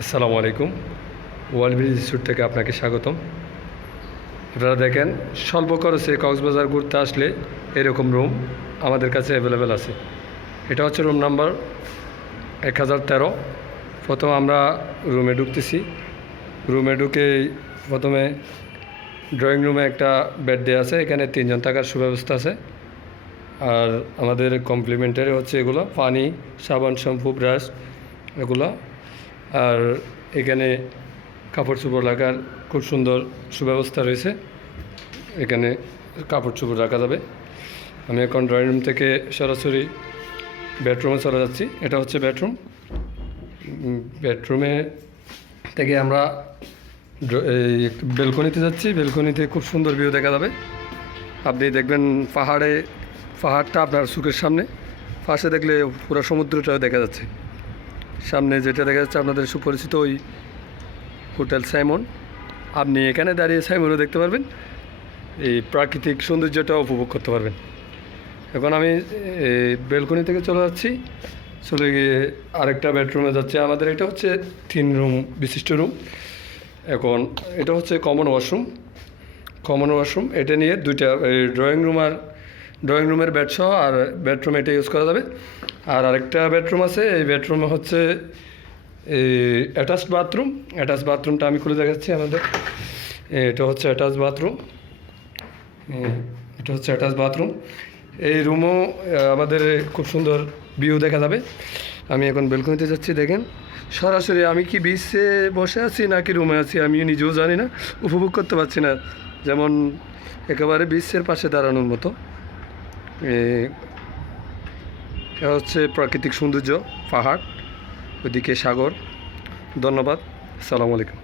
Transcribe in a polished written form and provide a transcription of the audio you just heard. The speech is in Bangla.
আসসালামু আলাইকুম। ওয়ার্ল্ড ব্রিজ রিসোর্ট থেকে আপনাকে স্বাগতম। আপনারা দেখেন, স্বল্প খরচে কক্সবাজার ঘুরতে আসলে এরকম রুম আমাদের কাছে অ্যাভেলেবেল আছে। এটা হচ্ছে রুম নাম্বার 1013। প্রথম আমরা রুমে ঢুকতেছি। রুমে ঢুকে প্রথমে ড্রয়িং রুমে একটা বেড দেওয়া আছে, এখানে 3 জন থাকার সুব্যবস্থা আছে। আর আমাদের কমপ্লিমেন্টারি হচ্ছে এগুলো পানি, সাবান, শ্যাম্পু, ব্রাশ এগুলো। আর এখানে কাপড় চোপড় রাখার খুব সুন্দর সুব্যবস্থা রয়েছে, এখানে কাপড় চোপড় রাখা যাবে। আমি এখন ড্রয়িং রুম থেকে সরাসরি বেডরুমে চলে যাচ্ছি। এটা হচ্ছে বেডরুম। বেডরুমে থেকে আমরা বেলকনিতে যাচ্ছি। বেলকনিতে খুব সুন্দর ভিউ দেখা যাবে। আপনি দেখবেন পাহাড়টা আপনার চোখের সামনে, পাশে দেখলে পুরো সমুদ্রটাও দেখা যাচ্ছে। সামনে যেটা দেখা যাচ্ছে আপনাদের সুপরিচিত ওই হোটেল সাইমন। আপনি এখানে দাঁড়িয়ে সাইমনও দেখতে পারবেন, এই প্রাকৃতিক সৌন্দর্যটা উপভোগ করতে পারবেন। এখন আমি বেলকনি থেকে চলে যাচ্ছি, চলে গিয়ে আরেকটা বেডরুমে যাচ্ছে। আমাদের এটা হচ্ছে 3 রুম বিশিষ্ট রুম। এখন এটা হচ্ছে কমন ওয়াশরুম। এটা নিয়ে দুইটা ড্রয়িং রুমের বেড সহ আর বেডরুম এটা ইউজ করা যাবে। আর আরেকটা বেডরুম আছে, এই বেডরুমে হচ্ছে অ্যাটাচড বাথরুমটা আমি খুলে দেখাচ্ছি আমাদের। এটা হচ্ছে অ্যাটাচ বাথরুম। এই রুমও আমাদের খুব সুন্দর ভিউ দেখা যাবে। আমি এখন বেলকনিতে যাচ্ছি। দেখেন সরাসরি আমি কি বিচে বসে আছি নাকি রুমে আছি আমি নিজেও জানি না, উপভোগ করতে পারছি না। যেমন একেবারে বিচের পাশে দাঁড়ানোর মতো। এটা হচ্ছে প্রাকৃতিক সৌন্দর্য, পাহাড়, ওইদিকে সাগর। ধন্যবাদ। আসসালামু আলাইকুম।